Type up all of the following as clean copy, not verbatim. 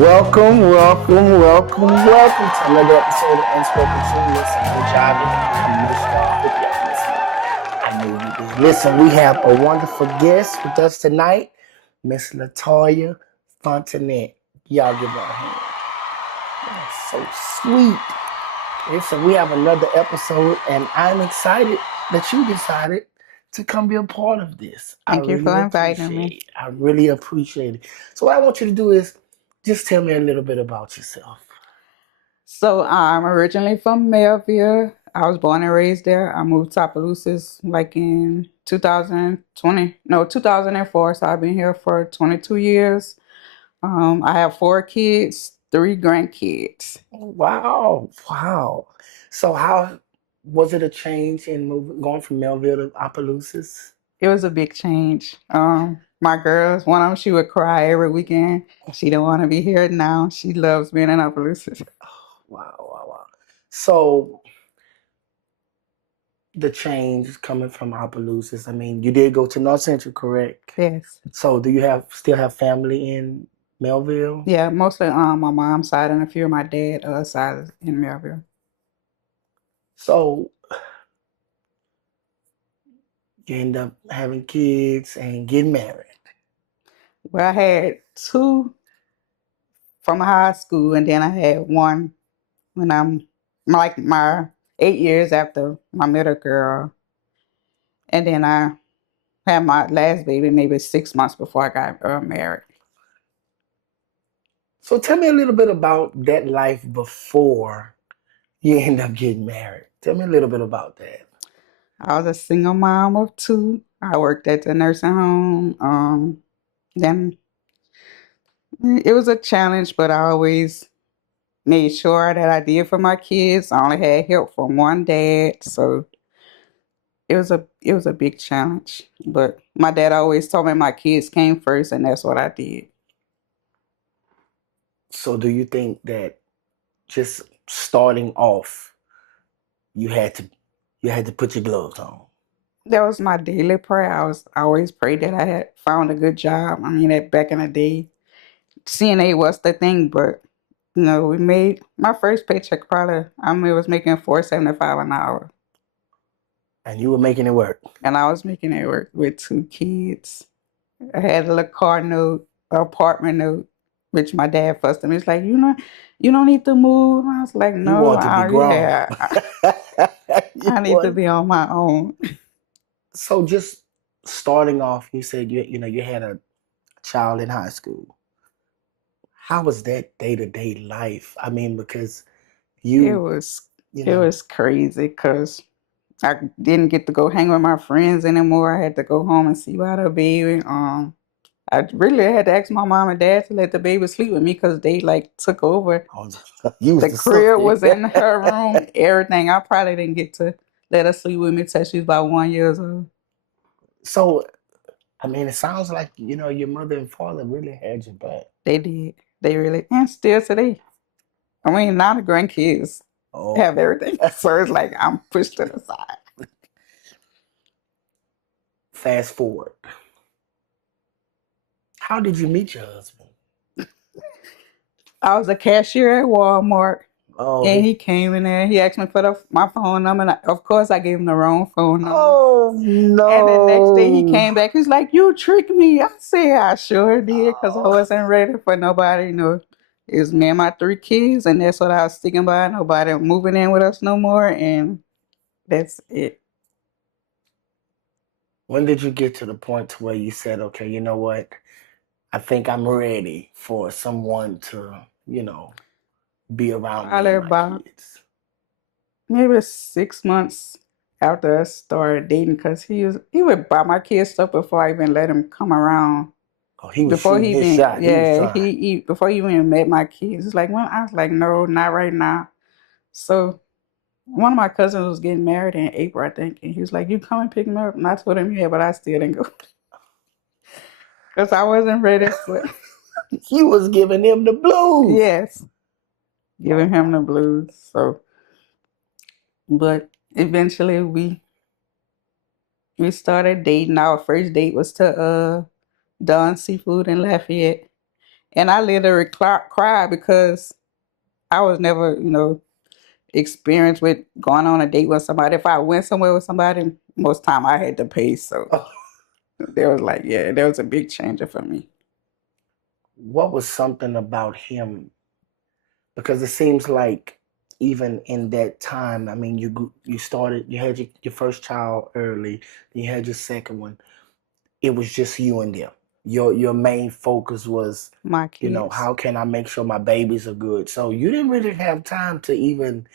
Welcome to another episode of Unspoken Truth. Listen, I'm driving. I missed y'all. Hope y'all miss me. I know you did. Listen, we have a wonderful guest with us tonight, Miss Latoya Fontenette. Y'all give her a hand. That's so sweet. Listen, we have another episode, and I'm excited that you decided to come be a part of this. I Thank you really for inviting appreciate me. it. I really appreciate it. So, what I want you to do is just tell me a little bit about yourself. So I'm originally from Melville. I was born and raised there. I moved to Opelousas like in 2020, no, 2004. So I've been here for 22 years. I have four kids, three grandkids. Wow. So, how was it a change in going from Melville to Opelousas? It was a big change. My girls, one of them, she would cry every weekend. She don't want to be here now. She loves being in Opelousas. Wow. So, the change is coming from Opelousas. I mean, you did go to North Central, correct? Yes. So, do you still have family in Melville? Yeah, mostly my mom's side and a few of my dad side in Melville. So, you end up having kids and getting married. Well, I had two from high school, and then I had one when I'm like my 8 years after my middle girl, and then I had my last baby maybe 6 months before I got married. So, tell me a little bit about that life before you end up getting married. Tell me a little bit about that. I was a single mom of two. I worked at the nursing home. Then it was a challenge, but I always made sure that I did for my kids. I only had help from one dad, so it was a big challenge. But my dad always told me my kids came first, and that's what I did. So, do you think that just starting off, you had to you had to put your gloves on? That was my daily prayer. I always prayed that I had found a good job. I mean, that back in the day, CNA was the thing, but we made my first paycheck probably. I mean, it was making $4.75 an hour, And you were making it work. and I was making it work with two kids. I had a little car note, apartment note, which my dad fussed at me. He's like, you don't need to move. I was like, You no, want to be grown. yeah, You I need to want be on my own. so just starting off, you said you had a child in high school. How was that day-to-day life? I mean, because It you was you it know was crazy because I didn't get to go hang with my friends anymore. I had to go home and see about the baby. I really had to ask my mom and dad to let the baby sleep with me because they like took over. you was The the crib sucker. was in her room, everything. I probably didn't get to let her sleep with me till she was about 1 year old. So, I mean, it sounds like your mother and father really had your back. They did. They really, and still today. I mean, now the grandkids Oh, have everything. So it's like I'm pushed to the side. fast forward. How did you meet your husband? I was a cashier at Walmart. Oh, And he came in there. He asked me for my phone number. And of course, I gave him the wrong phone number. oh And the next day he no. came back. He's like, "You tricked me." I said, "I sure did," because I Oh. wasn't ready for nobody. It was me and my three kids, and that's what I was sticking by. Nobody moving in with us no more, and that's it. When did you get to the point to where you said, okay, you know what? I think I'm ready for someone to, be around me Probably and my about kids. maybe 6 months after I started dating, because he would buy my kids stuff before I even let him come around. Oh, he was Before shooting he his even, shot. He was yeah, trying. before he even met my kids, it's like, well, I was like, no, not right now. So one of my cousins was getting married in April, I think, and he was like, "You come and pick me up," and I told him, "Yeah," but I still didn't go because I wasn't ready for. He was giving him the blues. Yes, Oh giving him my. the blues. So, but eventually we started dating. Our first date was to Don Seafood in Lafayette. And I literally cried because I was never, experienced with going on a date with somebody. If I went somewhere with somebody, most time I had to pay. So there was like, yeah, there was a big changer for me. What was something about him? Because it seems like even in that time, I mean, you started, you had your first child early, then you had your second one. It was just you and them. Your main focus was, My kids. how can I make sure my babies are good? So you didn't really have time to even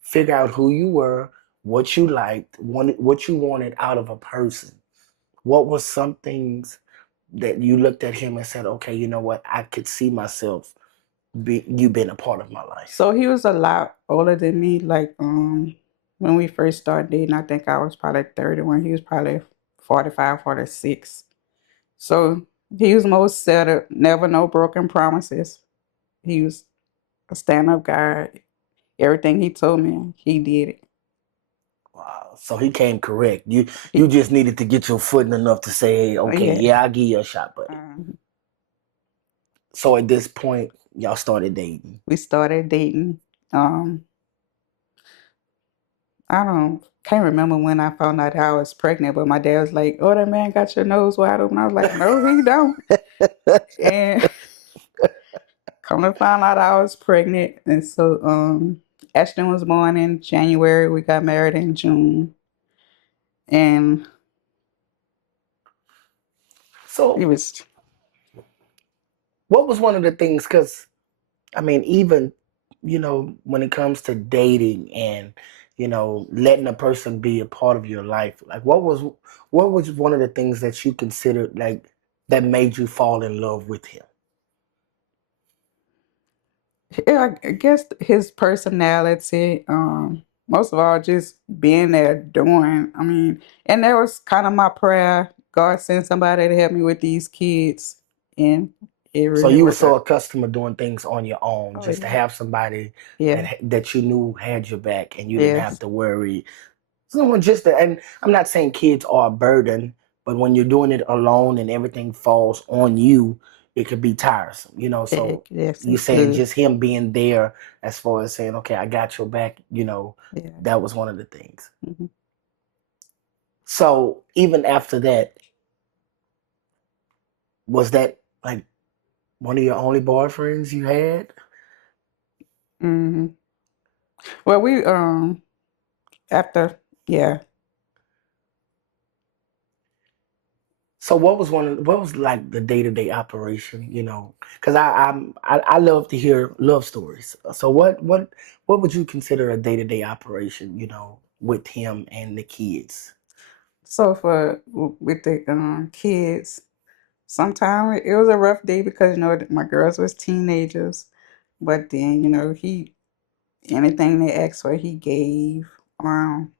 figure out who you were, what you liked, what you wanted out of a person. What was some things that you looked at him and said, okay, you know what, I could see myself you being a part of my life. So he was a lot older than me. Like, when we first started dating, I think I was probably 30 when he was probably 45, 46. So he was most settled, never no broken promises. He was a stand-up guy. Everything he told me, he did it. Wow. So he came correct. You He, you just needed to get your footing enough to say, okay, yeah. yeah, I'll give you a shot, buddy. Um, So at this point, y'all started dating. we started dating. Um, I don't can't remember when I found out I was pregnant, but my dad was like, "Oh, that man got your nose wide open." I was like, "No, he don't." And come to find out I was pregnant, and so Ashton was born in January. We got married in June, and it So was what was one of the things, because I mean, even, when it comes to dating and, letting a person be a part of your life, like what was one of the things that you considered like that made you fall in love with him? yeah, I guess his personality, most of all, just being there doing. I mean, and that was kind of my prayer. God sent somebody to help me with these kids, and it So really you were worked so out. accustomed to doing things on your own, Oh just to yeah, have somebody yeah, that you knew had your back, and you didn't have yes, to worry. Someone just to, and I'm not saying kids are a burden, but when you're doing it alone and everything falls on you, it could be tiresome, So yes, you it saying could. just him being there, as far as saying, okay, I got your back, Yeah. that was one of the things. Mhm. So even after that, was that like one of your only boyfriends you had? Mhm. Well, we after yeah. So what was like the day-to-day operation, Because I love to hear love stories. So what would you consider a day-to-day operation, with him and the kids? So with the kids, sometimes it was a rough day because my girls was teenagers, but then he anything they asked for he gave. Um,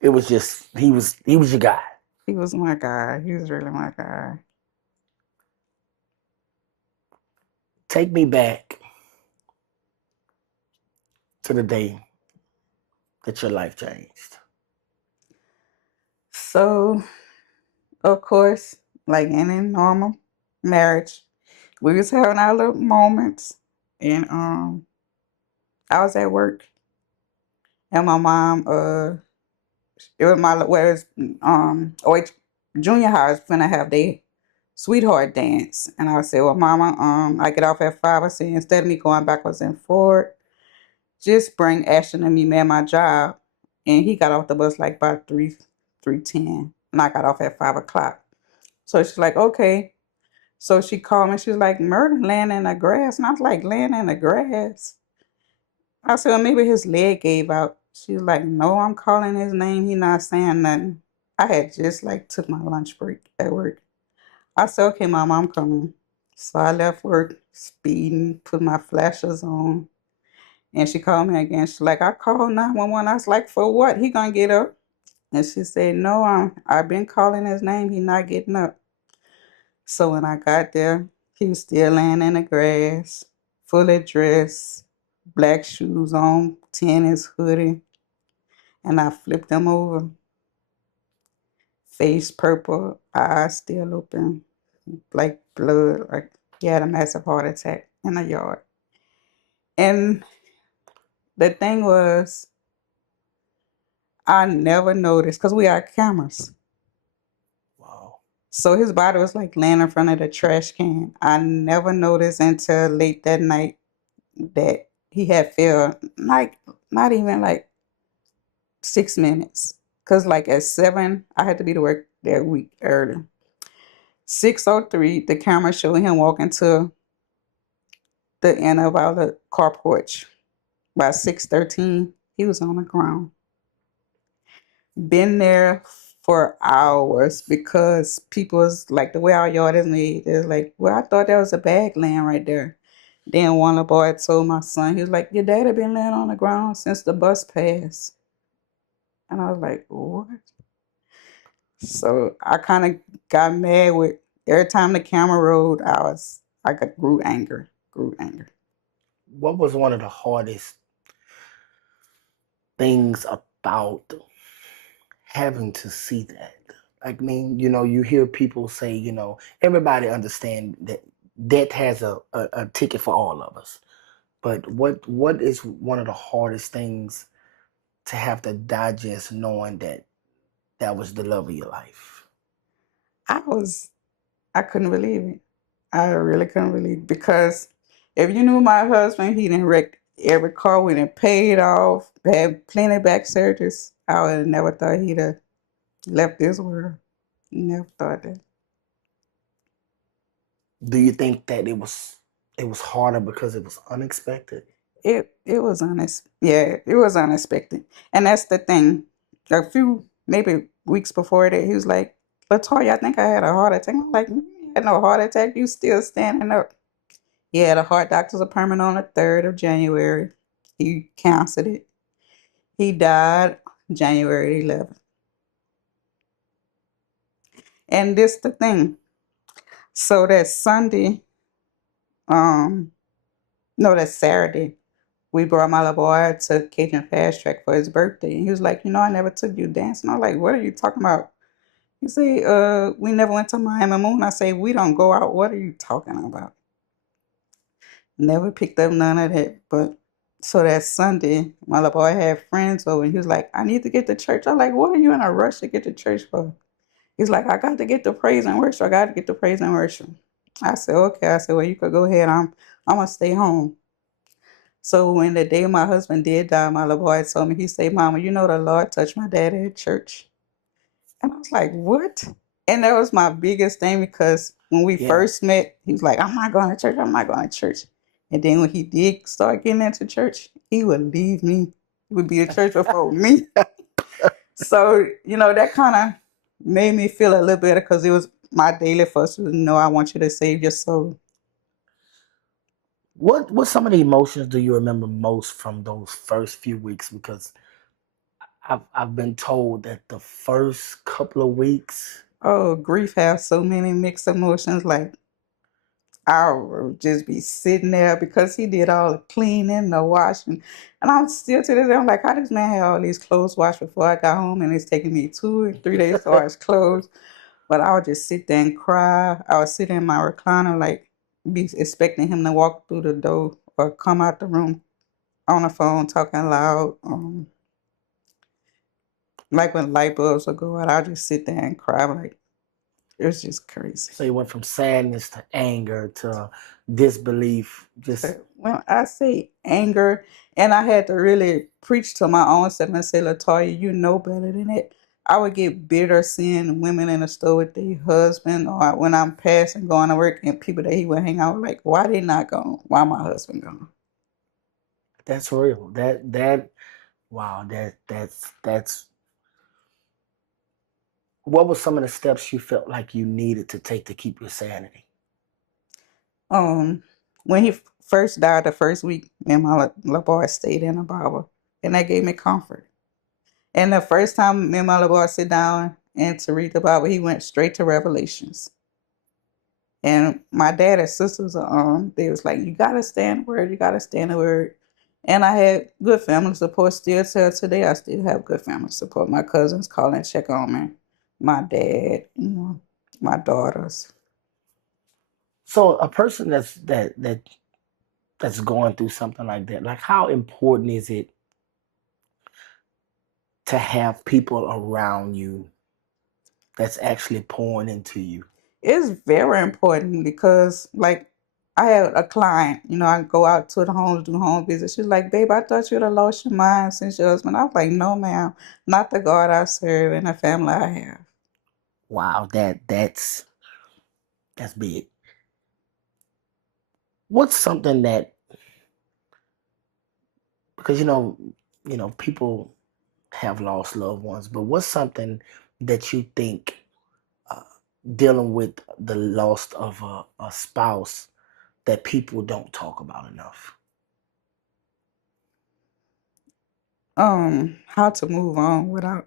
It was just he was your guy. he was my guy. He was really my guy. Take me back to the day that your life changed. So of course, like any normal marriage, we was having our little moments, and I was at work, and my mom it was my well, it was, OH junior high is finna have they sweetheart dance, and I said, "Well, Mama, I get off at 5." I said, "Instead of me going backwards and forward, just bring Ashton and me man my job." And he got off the bus like by 3:10, and I got off at 5 o'clock. So she's like, "Okay." So she called me. She was like, "Murder laying in the grass," and I was like, "Laying in the grass?" I said, "Well, maybe his leg gave out." She was like, "No, I'm calling his name. He not saying nothing." I had just like took my lunch break at work. I said, "Okay, Mom, I'm coming." So I left work speeding, put my flashers on, and she called me again. She's like, "I called 911." I was like, "For what? He gonna get up?" And she said, "No, I've been calling his name. He not getting up." So when I got there, he was still laying in the grass, fully dressed, black shoes on, tennis, hoodie, and I flipped him over, face purple, eyes still open, like blood, like he had a massive heart attack in the yard. And the thing was, I never noticed because we had cameras. Wow. So his body was like laying in front of the trash can. I never noticed until late that night that he had fell, like not even like 6 minutes. Cause like at 7, I had to be to work that week early. 6:03, the camera showed him walking to the end of our car porch. By 6:13, he was on the ground. Been there for hours because people's like the way our yard is made. They're like, well, I thought that was a bag laying right there. Then one little boy told my son, he was like, your dad had been laying on the ground since the bus passed. And I was like, what? So I kind of got mad with every time the camera rolled, grew anger. What was one of the hardest things about having to see that? I mean, you hear people say, everybody understand that death has a ticket for all of us. But what is one of the hardest things to have to digest knowing that that was the love of your life? I was, I couldn't believe it. I really couldn't believe it because if you knew my husband, he didn't wreck every car we done paid off, had plenty back surgeries. I would have never thought he'd have left this world. Never thought that. Do you think that it was harder because it was unexpected? It was yeah, it was unexpected. And that's the thing. A few maybe weeks before that, he was like, Latoya, I think I had a heart attack. I'm like, you had no heart attack, you still standing up. He had a heart doctor's appointment on the 3rd of January. He canceled it. He died January 11th. And this the thing. So that Sunday, um, no, that Saturday, we brought my little boy to Cajun Fast Track for his birthday. And he was like, I never took you dancing. I was like, what are you talking about? He said, we never went to Miami Moon. I say, we don't go out. What are you talking about? Never picked up none of that. But so that Sunday, my little boy had friends over and he was like, I need to get to church. I'm like, what are you in a rush to get to church for? He's like, I got to get the praise and worship. I got to get the praise and worship. I said, okay. I said, well, you could go ahead. I'm gonna stay home. So when the day my husband did die, my little boy told me, he said, Mama, the Lord touched my daddy at church. And I was like, what? And that was my biggest thing because when we Yeah. first met, he was like, I'm not going to church. I'm not going to church. And then when he did start getting into church, he would leave me. He would be at church before me. So, that kind of made me feel a little better because it was my daily fuss. I want you to save your soul. What some of the emotions do you remember most from those first few weeks? Because I've been told that the first couple of weeks. Oh, grief has so many mixed emotions. Like, I'll just be sitting there because he did all the cleaning, the washing. And I'm still to this day, I'm like, how does man have all these clothes washed before I got home? And it's taking me 2 or 3 days to wash clothes. But I would just sit there and cry. I would sit in my recliner, like, be expecting him to walk through the door or come out the room on the phone talking loud. Like when light bulbs would go out, I'll just sit there and cry. Like, it was just crazy. So you went from sadness to anger to disbelief. Just When I say anger, and I had to really preach to my own self and say, Latoya, you know better than that. I would get bitter seeing women in the store with their husband, or when I'm passing, going to work, and people that he would hang out with, like, why they not gone? Why my husband gone? that's real. That wow. That's. What were some of the steps you felt like you needed to take to keep your sanity? Um, when he first died the first week, me and my little boy stayed in a Bible, and that gave me comfort. And the first time me and my little boy sit down and to read the Bible, he went straight to Revelations. And my dad and sisters, they was like, you gotta stand the word, you gotta stand the word. And I had good family support still till today. I still have good family support. My cousins call and check on me. my dad, my daughters. So a person that's going through something like that, like how important is it to have people around you that's actually pouring into you? It's very important because, like, I had a client, I go out to the homes, do home visits. She's like, babe, I thought you'd have lost your mind since your husband. I was like, no, ma'am, not the God I serve and the family I have. Wow, that's big. What's something that because people have lost loved ones, but what's something that you think uh, dealing with the loss of a spouse that people don't talk about enough? How to move on without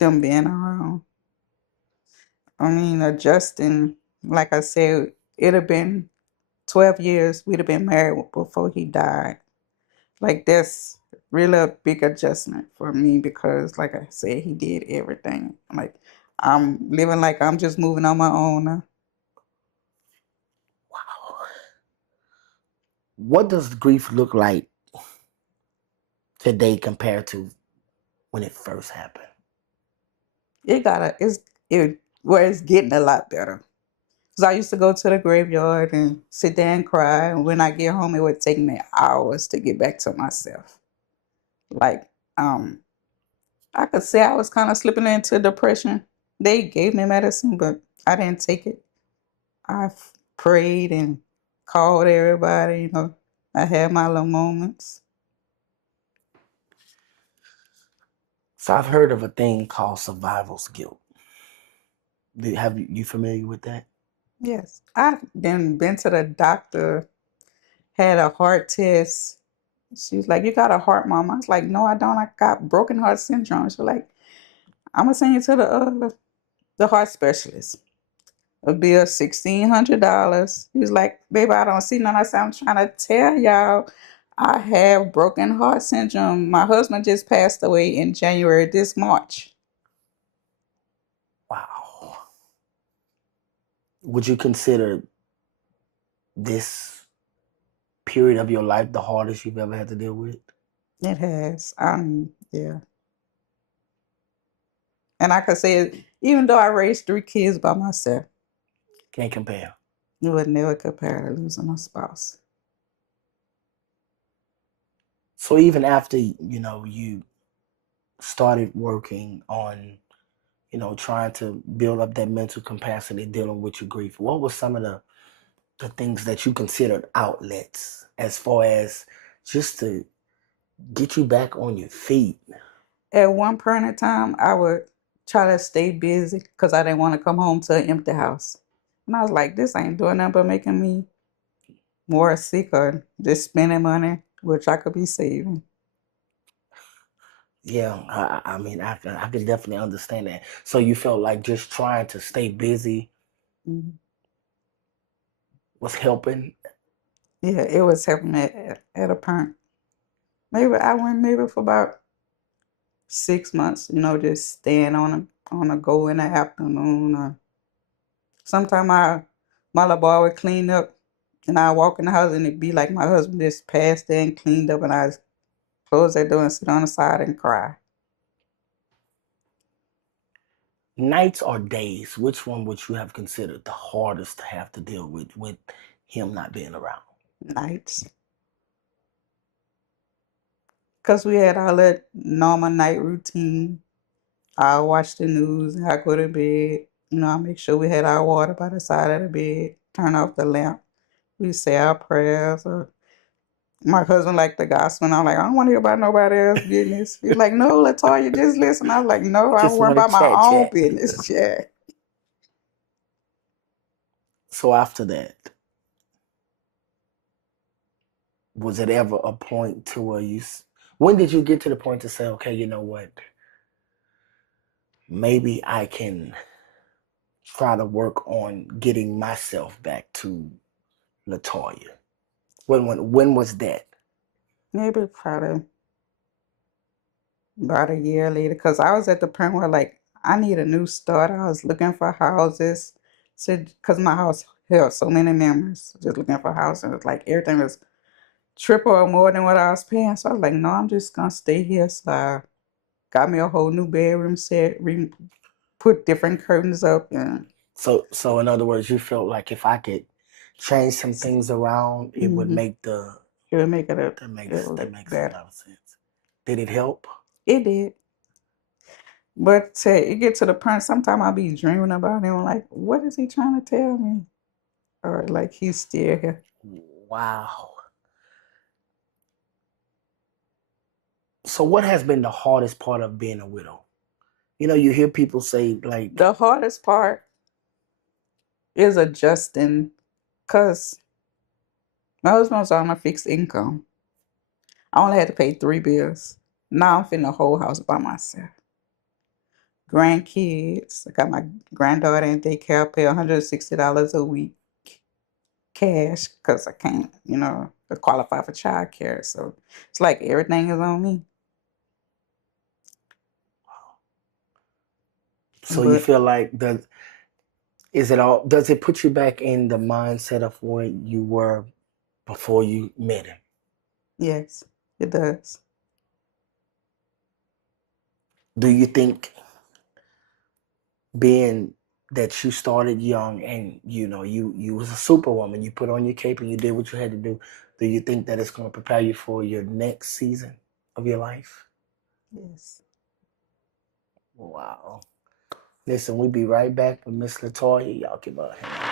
them being around. I mean, adjusting, like I said, it'd have been 12 years. We'd have been married before he died. Like, that's really a big adjustment for me because, like I said, he did everything. Like, I'm living like I'm just moving on my own now. Wow. What does grief look like today compared to when it first happened? It's getting a lot better. Because I used to go to the graveyard and sit there and cry. And when I get home, it would take me hours to get back to myself. Like, um, I could say I was kind of slipping into depression. They gave me medicine, but I didn't take it. Prayed and called everybody. I had my little moments. So I've heard of a thing called survivor's guilt. Have you familiar with that? Yes. I've been to the doctor, had a heart test. She was like, you got a heart, mama. I was like, no, I don't. I got broken heart syndrome. She's like, I'm gonna send you to the heart specialist. A bill $1,600. He was like, baby, I don't see none. I said, I'm trying to tell y'all I have broken heart syndrome. My husband just passed away in January this March. Wow. Would you consider this period of your life the hardest you've ever had to deal with? It has. Yeah. And I could say, even though I raised 3 kids by myself, Can't compare. it would never compare to losing a spouse. So even after you started working on trying to build up that mental capacity dealing with your grief, what were some of the things that you considered outlets as far as just to get you back on your feet? At one point in time, I would try to stay busy because I didn't want to come home to an empty house. And I was like, this ain't doing nothing but making me more sick or just spending money, which I could be saving. Yeah, I mean, I can definitely understand that. So you felt like just trying to stay busy Mhm. was helping. Yeah, it was helping me at a point. Maybe I went maybe for about 6 months, just staying on a go in the afternoon. Or sometime my little boy would clean up and I walk in the house and it'd be like my husband just passed there and cleaned up and I close that door and sit on the side and cry. Nights or days, which one would you have considered the hardest to have to deal with him not being around? Nights. Because we had our little normal night routine. I watch the news and I go to bed. I make sure we had our water by the side of the bed, turn off the lamp. We say our prayers. Or my husband liked the gospel, and I'm like, I don't want to hear about nobody else's business. He's like, no, Latoya, just listen. I was like, no, I Just want want to about my chat, own chat. business. Yeah. So after that, was it ever a point to where when did you get to the point to say, okay, you know what? Maybe I can try to work on getting myself back to Latoya. When was that? Maybe probably about a year later, because I was at the point where, like, I need a new start. I was looking for houses because my house held so many memories. Just looking for houses. It was like everything was triple or more than what I was paying. So I was like, no, I'm just gonna stay here. So I got me a whole new bedroom set, put different curtains up, and So in other words, you felt like if I could change some things around, it would hmm make the it would make it a that it makes would that look makes a better. lot of sense. Did it help? It did. But to it get to the point, sometimes I'll be dreaming about him, like, what is he trying to tell me? Or like he's still here. Wow. So what has been the hardest part of being a widow? You know, you hear people say like, The hardest part is adjusting because my husband was on a fixed income. I only had to pay 3 bills. Now I'm finna the whole house by myself. Grandkids. I got my granddaughter in daycare. I pay $160 a week cash because I can't, qualify for childcare. So it's like everything is on me. so you But feel like does it put you back in the mindset of where you were before you met him? yes, it does. Do you think being that you started young and you was a superwoman, you put on your cape and you did what you had to do you think that it's going to prepare you for your next season of your life? Yes. Wow. Listen, we'll be right back with Miss Latoya. Y'all give her a hand.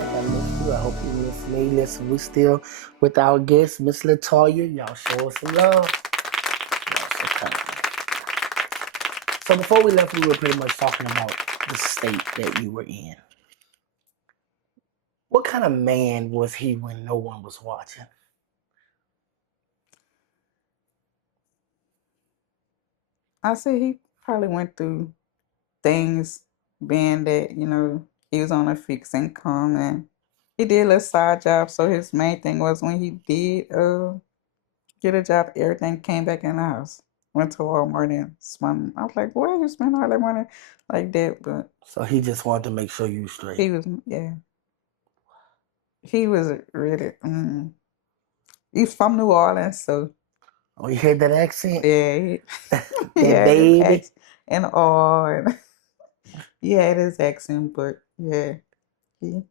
I miss you. I hope you miss me. Listen, we still with our guest, Miss Latoya. Y'all show us some love. Y'all so kind. So before we left, we were pretty much talking about the state that you were in. What kind of man was he when no one was watching? I say he probably went through things being that, he was on a fixed income and he did a little side job. So his main thing was when he did get a job, everything came back in the house. Went to Walmart and spent. I was like, why you spend all that money like that? But So he just wanted to make sure you straight. he was, yeah, he was really. He's from New Orleans, so Oh, you heard that accent? yeah, he That had his baby. accent and all, and he had his accent, but yeah, he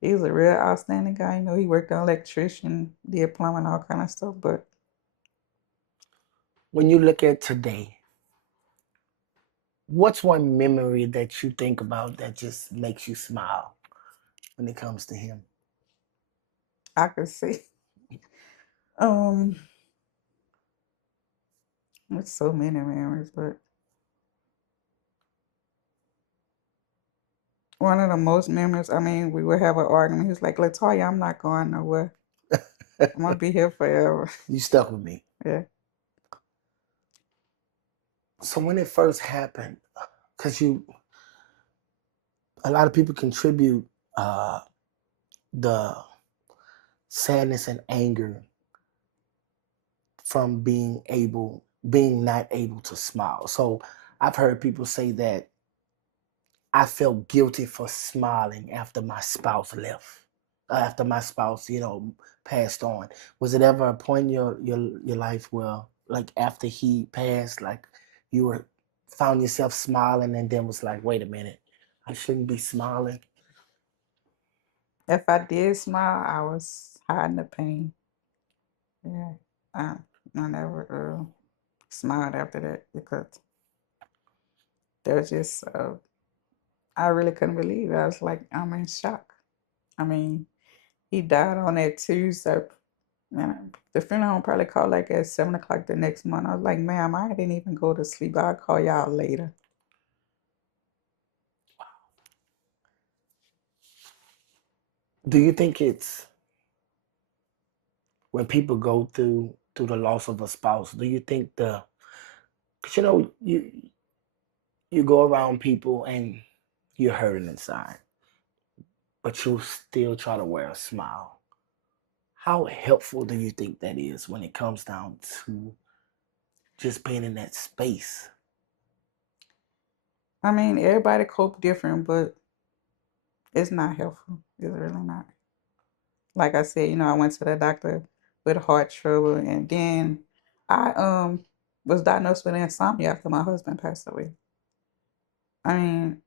he was a real outstanding guy. He worked on electrician, did plumbing, all kind of stuff. But When you look at today, what's one memory that you think about that just makes you smile when it comes to him? I could see, um, there's so many memories, but one of the most memories, I mean, we would have an argument. He was like, Latoya, I'm not going nowhere. I'm gonna be here forever. You stuck with me. Yeah. So when it first happened, because a lot of people contribute uh, the sadness and anger from being not able to smile. So I've heard people say that I felt guilty for smiling after my spouse left, after my spouse, passed on. Was it ever a point in your life where, like, after he passed, like, you were found yourself smiling and then was like, wait a minute, I shouldn't be smiling? If I did smile, I was hiding the pain. Yeah. I, I never smiled after that because there was just, I really couldn't believe it. I was like, I'm in shock. I mean, he died on that Tuesday. Man, the funeral home probably called like at 7 o'clock the next morning. I was like, ma'am, I didn't even go to sleep. I'll call y'all later. Do you think it's when people go through the loss of a spouse? Do you think because you go around people and you're hurting inside, but you still try to wear a smile. How helpful do you think that is when it comes down to just being in that space? I mean, everybody cope different, but it's not helpful. It's really not. Like I said, I went to the doctor with heart trouble, and then I was diagnosed with insomnia after my husband passed away. I mean,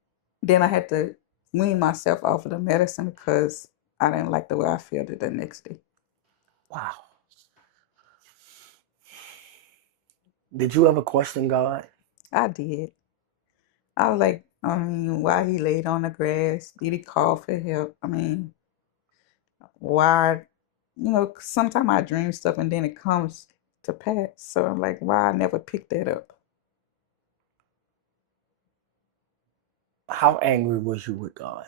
then I had to wean myself off of the medicine because I didn't like the way I felt it the next day. Wow. Did you ever question God? I did. I was like, why he laid on the grass? Did he call for help? I mean, why, sometimes I dream stuff and then it comes to pass. So I'm like, why I never picked that up? How angry was you with God?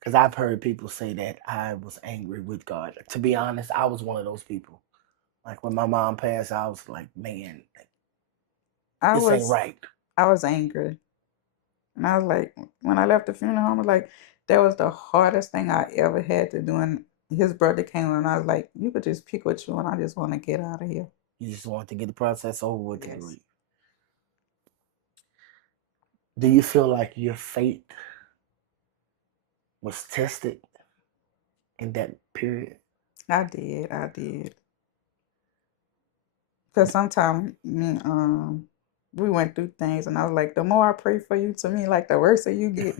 Because I've heard people say that I was angry with God. To be honest, I was one of those people. Like when my mom passed, I was like, man, I this ain't was, right. I was angry. And I was like, when I left the funeral home, I was like, that was the hardest thing I ever had to do. And his brother came and I was like, you could just pick what you want. I just want to get out of here. You just want to get the process over with and Yes, leave. Do you feel like your faith was tested in that period? I did. I did. Because sometimes we went through things and I was like, the more I pray for you, to me, like the worse you get.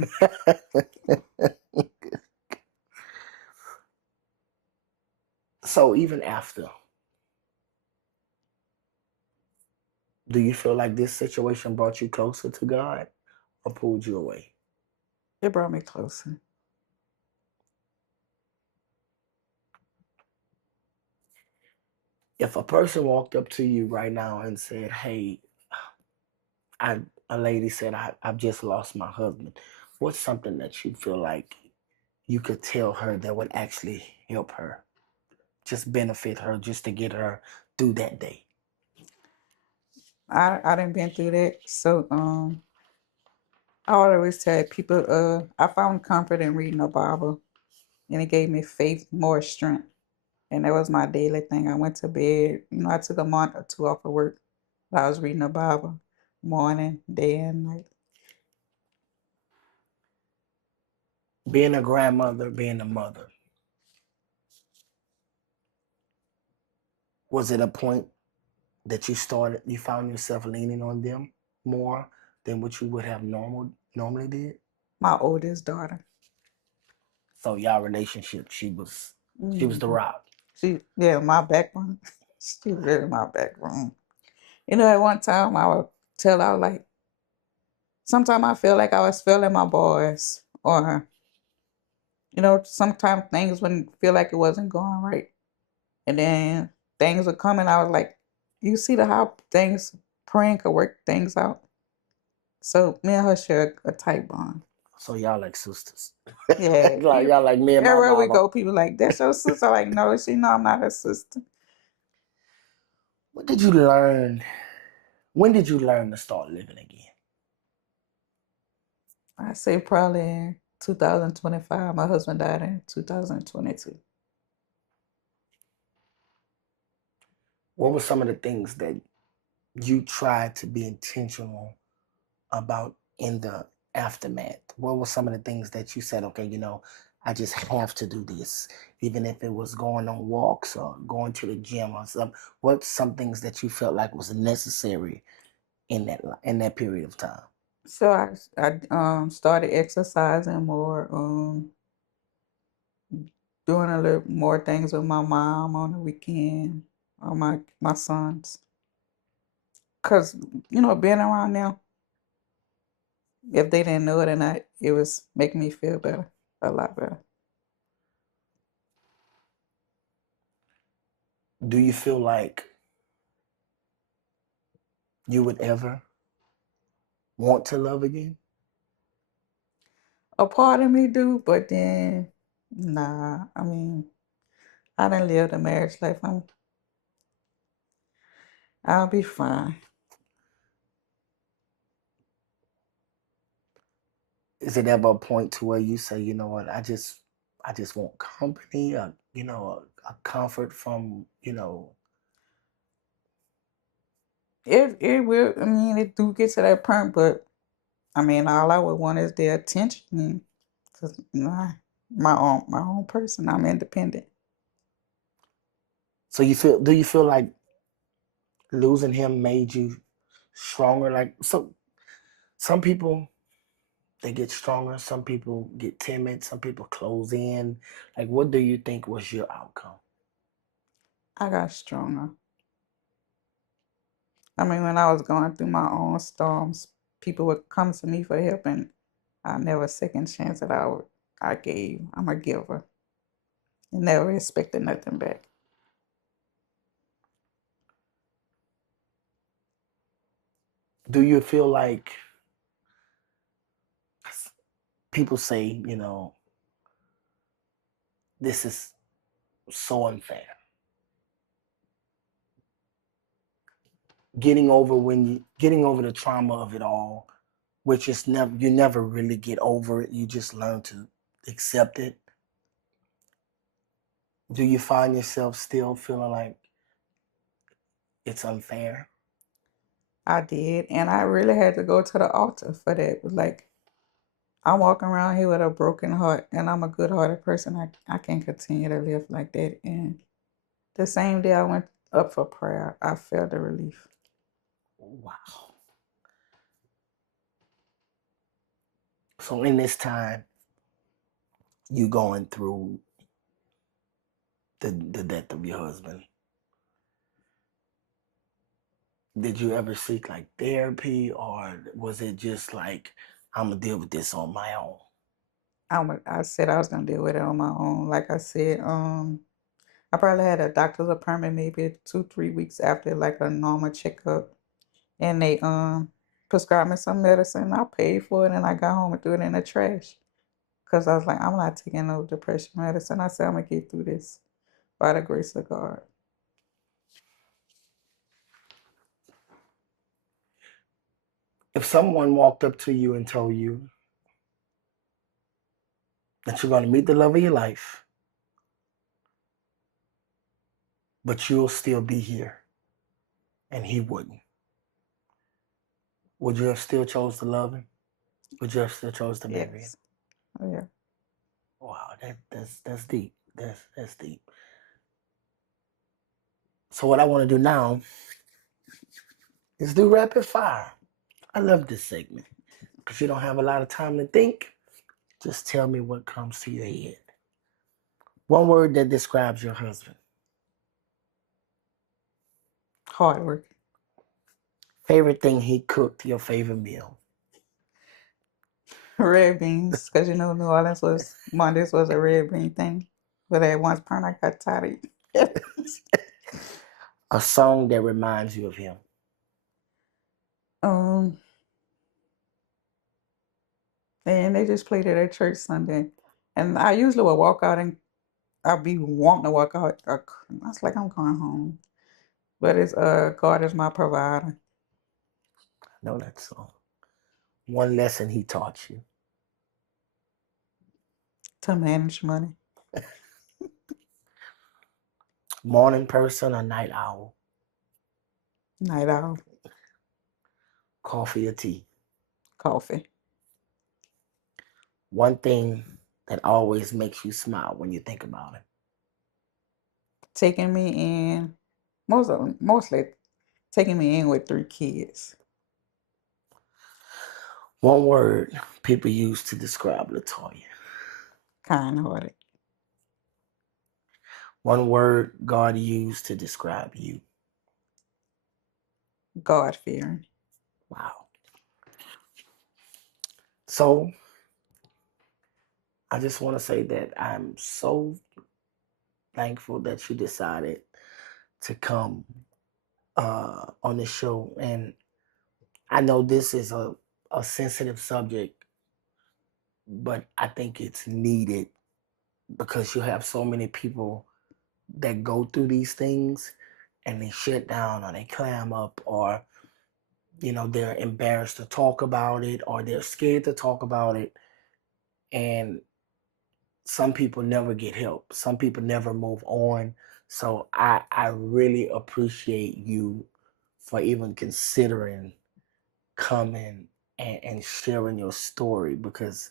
So even after, do you feel like this situation brought you closer to God or pulled you away? It brought me closer. If a person walked up to you right now and said, "Hey, I a lady said I've just lost my husband," what's something that you feel like you could tell her that would actually help her, just benefit her, just to get her through that day? I didn't been through that. So I always tell people, I found comfort in reading the Bible and it gave me faith, more strength. And that was my daily thing. I went to bed, I took a month or two off of work. I was reading the Bible morning, day and night. Being a grandmother, being a mother, was it a point that you found yourself leaning on them more than what you would have normally did? My oldest daughter. So y'all relationship, she was the hmm rock. yeah, my backbone. She really my backbone. At one time I would tell her like, sometimes I feel like I was failing my boys, or sometimes things wouldn't feel like it wasn't going right, and then things would come, and I was like, you see the how things praying could work things out. So me and her share a tight bond. So y'all like sisters. Yeah, Like y'all like me and my everywhere we mama. go, people like, that's your sister. I'm like, no, she know I'm not her sister. What did you learn? When did you learn to start living again? I say probably in 2025. My husband died in 2022. What were some of the things that you tried to be intentional about in the aftermath? What were some of the things that you said, okay, I just have to do this, even if it was going on walks or going to the gym or something? What's some things that you felt like was necessary in that period of time? So I started exercising more, doing a little more things with my mom on the weekend, or my sons. Cause being around them, if they didn't know it or not, it was making me feel better, a lot better. Do you feel like you would ever want to love again? A part of me do, but then nah. I mean, I didn't live the marriage life. I'll be fine. Is it ever a point to where you say, you know what, I I just want company, a comfort from, It will. I mean, it do get to that point, but I mean, all I would want is their attention. Cause my own person. I'm independent. so do you feel like losing him made you stronger? Like, so some people, they get stronger, some people get timid, some people close in. Like, what do you think was your outcome? I got stronger. I mean, when I was going through my own storms, people would come to me for help, and I never second chance that I gave. I'm a giver and never expected nothing back. Do you feel like people say, this is so unfair? Getting over the trauma of it all, which is never you never really get over it. You just learn to accept it. Do you find yourself still feeling like it's unfair? I did, and I really had to go to the altar for that. Like, I'm walking around here with a broken heart, and I'm a good-hearted person. I can't continue to live like that. And the same day I went up for prayer, I felt the relief. Wow. So in this time, you going through the death of your husband, did you ever seek like therapy, or was it just like, I'm gonna deal with this on my own? I said I was gonna deal with it on my own. Like I said, I probably had a doctor's appointment maybe 2, 3 weeks after like a normal checkup, and they prescribed me some medicine. I paid for it, and I got home and threw it in the trash because I was like, I'm not taking no depression medicine. I said I'm gonna get through this by the grace of God. If someone walked up to you and told you that you're gonna meet the love of your life, but you'll still be here, and he wouldn't, would you have still chose to love him? Would you have still chose to marry him? Yes. Oh, yeah. Wow, that's deep. That's deep. So what I want to do now is do rapid fire. I love this segment because you don't have a lot of time to think. Just tell me what comes to your head. One word that describes your husband. Hard work. Favorite thing he cooked, your favorite meal. Red beans, because you know New Orleans was Mondays was a red bean thing. But at one point I got tired of it. A song that reminds you of him. um, and they just played it at church Sunday, and I usually would walk out and I'd be wanting to walk out. I was like, I'm going home, but it's God is my provider. I know that song. One lesson he taught you. To manage money. Morning person or night owl. Night owl. Coffee or tea. Coffee. One thing that always makes you smile when you think about it. Taking me in, mostly taking me in with 3 kids. One word people use to describe Latoya. Kind-hearted. One word God used to describe you. God-fearing. Wow. So I just want to say that I'm so thankful that you decided to come on the show. And I know this is a sensitive subject, but I think it's needed because you have so many people that go through these things and they shut down or they clam up, or they're embarrassed to talk about it, or they're scared to talk about it. And some people never get help. Some people never move on. So I really appreciate you for even considering coming and sharing your story, because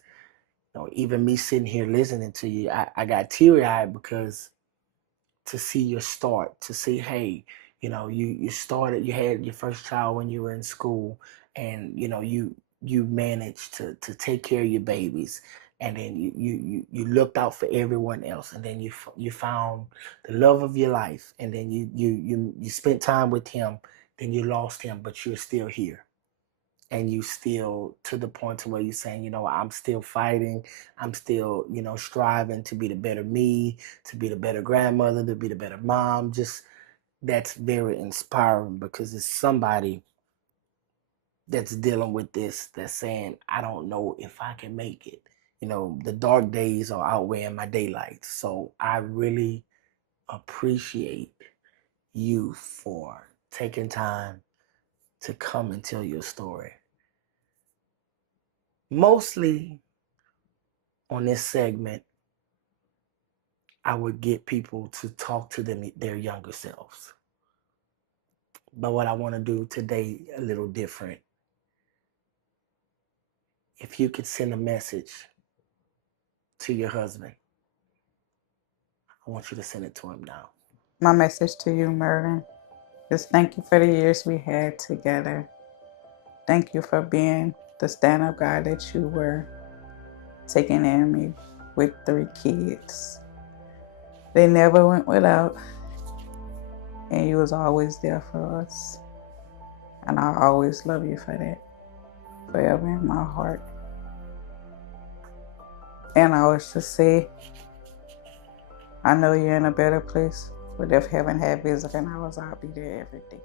even me sitting here listening to you, I got teary eyed, because to see your start, to see, hey, you started, you had your first child when you were in school, and you managed to take care of your babies, and then you looked out for everyone else, and then you found the love of your life, and then you spent time with him, then you lost him, but you're still here, and you still to the point to where you're saying, I'm still fighting, I'm still, striving to be the better me, to be the better grandmother, to be the better mom. Just that's very inspiring, because it's somebody that's dealing with this, that's saying, I don't know if I can make it. The dark days are outweighing my daylight. So I really appreciate you for taking time to come and tell your story. Mostly on this segment, I would get people to talk to their younger selves. But what I want to do today a little different. If you could send a message to your husband, I want you to send it to him now. My message to you, Mervin, is thank you for the years we had together. Thank you for being the stand-up guy that you were, taking in of me with 3 kids. They never went without, and you was always there for us. And I always love you for that, forever in my heart. And I always just say, I know you're in a better place, but if heaven had visiting hours, I'll be there every day.